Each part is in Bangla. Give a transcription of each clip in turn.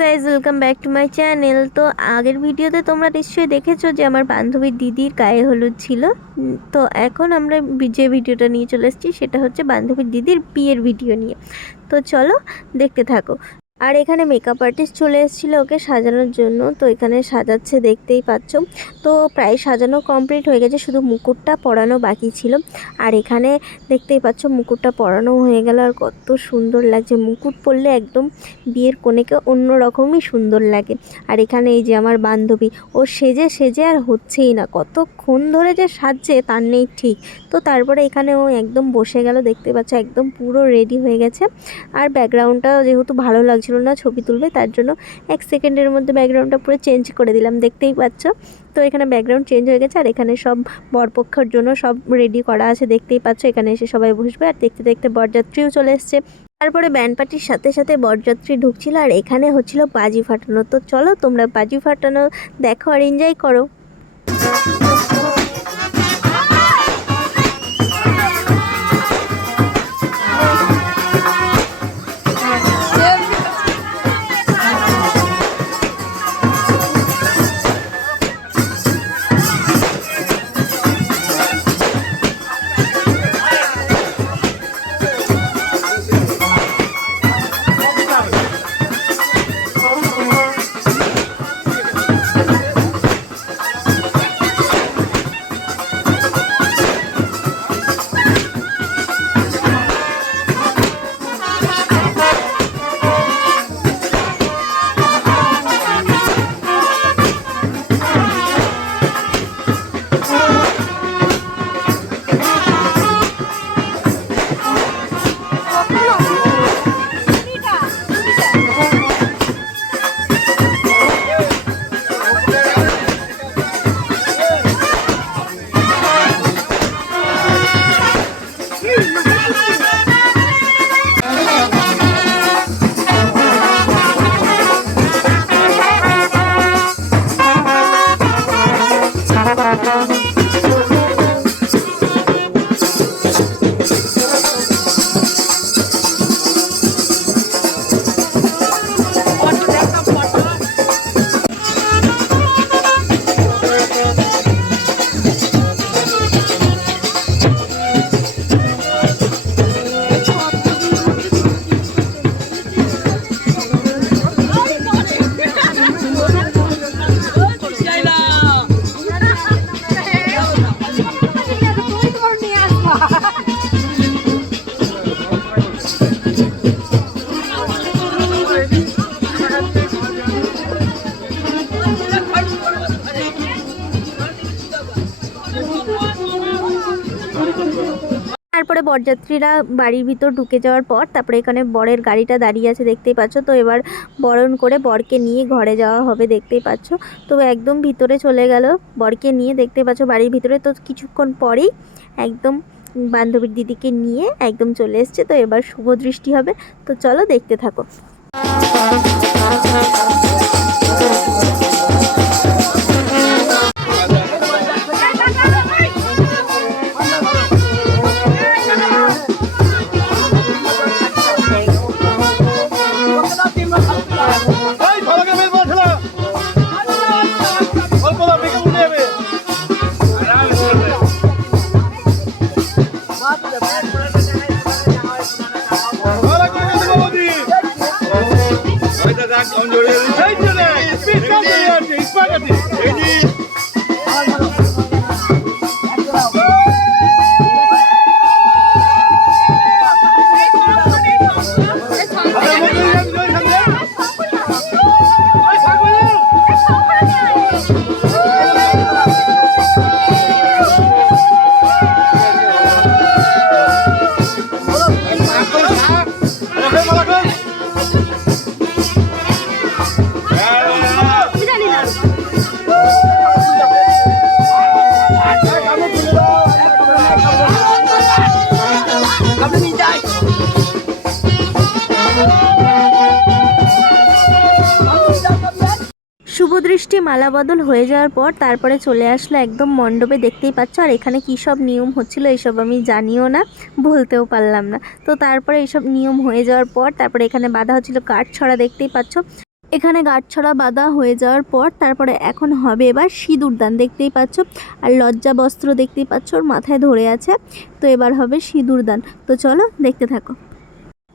Guys, welcome back to my channel. তো আগের ভিডিওতে তোমরা নিশ্চয়ই দেখেছো যে আমার বান্ধবীর দিদির গায়ে হলুদ ছিল। তো এখন আমরা যে ভিডিওটা নিয়ে চলে এসেছি সেটা হচ্ছে বান্ধবীর দিদির বিয়ের ভিডিও নিয়ে। তো চলো দেখতে থাকো। আর এখানে মেকআপ আর্টিস্ট চলে এসেছিলো ওকে সাজানোর জন্য। তো এখানে সাজাচ্ছে, দেখতেই পাচ্ছ। তো প্রায় সাজানো কমপ্লিট হয়ে গেছে, শুধু মুকুটটা পরানো বাকি ছিল। আর এখানে দেখতেই পাচ্ছ মুকুটটা পরানো হয়ে গেল। আর কত সুন্দর লাগছে, মুকুট পরলে একদম বিয়ের কনেকে অন্য রকমই সুন্দর লাগে। আর এখানে এই যে আমার বান্ধবী, ও সেজে সেজে আর হচ্ছেই না, কতক্ষণ ধরে যে সাজছে তার নেই ঠিক। তো তারপরে এখানে ও একদম বসে গেল, দেখতে পাচ্ছ একদম পুরো রেডি হয়ে গেছে। আর ব্যাকগ্রাউন্ডটা যেহেতু ভালো লাগছিল না ছবি তুলবে, তার জন্য 1 সেকেন্ডের মধ্যে ব্যাকগ্রাউন্ডটা পুরো চেঞ্জ করে দিলাম, দেখতেই পাচ্ছ। তো এখানে ব্যাকগ্রাউন্ড চেঞ্জ হয়ে গেছে। আর এখানে সব বরপক্ষের জন্য সব রেডি করা আছে, দেখতেই পাচ্ছ। এখানে এসে সবাই বসবে। আর দেখতে দেখতে বরযাত্রীও চলে এসছে। তারপরে ব্যান্ড পার্টির সাথে সাথে বরযাত্রী ঢুকছিল। আর এখানে হচ্ছিল বাজি ফাটানো। তো চলো তোমরা বাজি ফাটানো দেখো আর এনজয় করো। তারপরে বরযাত্রীরা বাড়ির ভিতর ঢুকে যাওয়ার পর তারপরে এখানে বরের গাড়িটা দাঁড়িয়ে আছে, দেখতেই পাচ্ছ। তো এবার বরণ করে বরকে নিয়ে ঘরে যাওয়া হবে, দেখতেই পাচ্ছ। তো একদম ভিতরে চলে গেল বরকে নিয়ে, দেখতে পাচ্ছ বাড়ির ভিতরে। তো কিছুক্ষণ পরেই একদম বান্ধবীর দিদিকে নিয়ে একদম চলে এসছে। তো এবার শুভ দৃষ্টি হবে। তো চলো দেখতে থাকো। শুভদৃষ্টি মালা বদল হয়ে যাওয়ার পর তারপরে চলে আসলো একদম মণ্ডপে, দেখতেই পাচ্ছ। আর এখানে কী সব নিয়ম হচ্ছিল এইসব আমি জানিও না, বলতেও পারলাম না। তো তারপরে এইসব নিয়ম হয়ে যাওয়ার পর তারপরে এখানে বাঁধা হচ্ছিল কাঠ ছড়া, দেখতেই পাচ্ছ। এখানে গাঁটছড়া বাঁধা হয়ে যাওয়ার পর তারপরে এখন হবে এবার সিঁদুর দান, দেখতেই পাচ্ছ। আর লজ্জা বস্ত্র দেখতেই পাচ্ছ ওর মাথায় ধরে আছে। তো এবার হবে সিঁদুর দান, তো চলো দেখতে থাকো।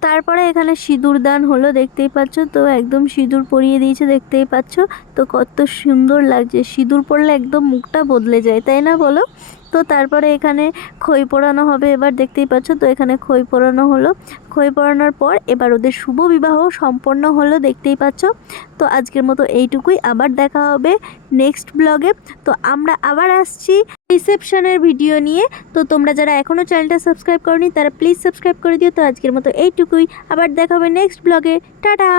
তারপরে এখানে সিঁদুর দান হলো, দেখতেই পাচ্ছ। তো একদম সিঁদুর পরিয়ে দিয়েছে, দেখতেই পাচ্ছ। তো কত সুন্দর লাগছে, সিঁদুর পরলে একদম মুখটা বদলে যায়, তাই না বলো? তো তারপরে এখানে খই পোড়ানো হবে এবার, দেখতেই পাচ্ছ। তো এখানে খই পোড়ানো হলো, খই পোড়ানোর পর এবার ওদের শুভ বিবাহ সম্পন্ন হলো, দেখতেই পাচ্ছ। তো আজকের মতো এইটুকুই, আবার দেখা হবে নেক্সট ব্লগে। তো আমরা আবার আসছি রিসেপশনের ভিডিও নিয়ে। তো তোমরা যারা এখনও চ্যানেলটা সাবস্ক্রাইব করনি তারা প্লিজ সাবস্ক্রাইব করে দিও। তো আজকের মতো এইটুকুই, আবার দেখা হবে নেক্সট ব্লগে। টাটা।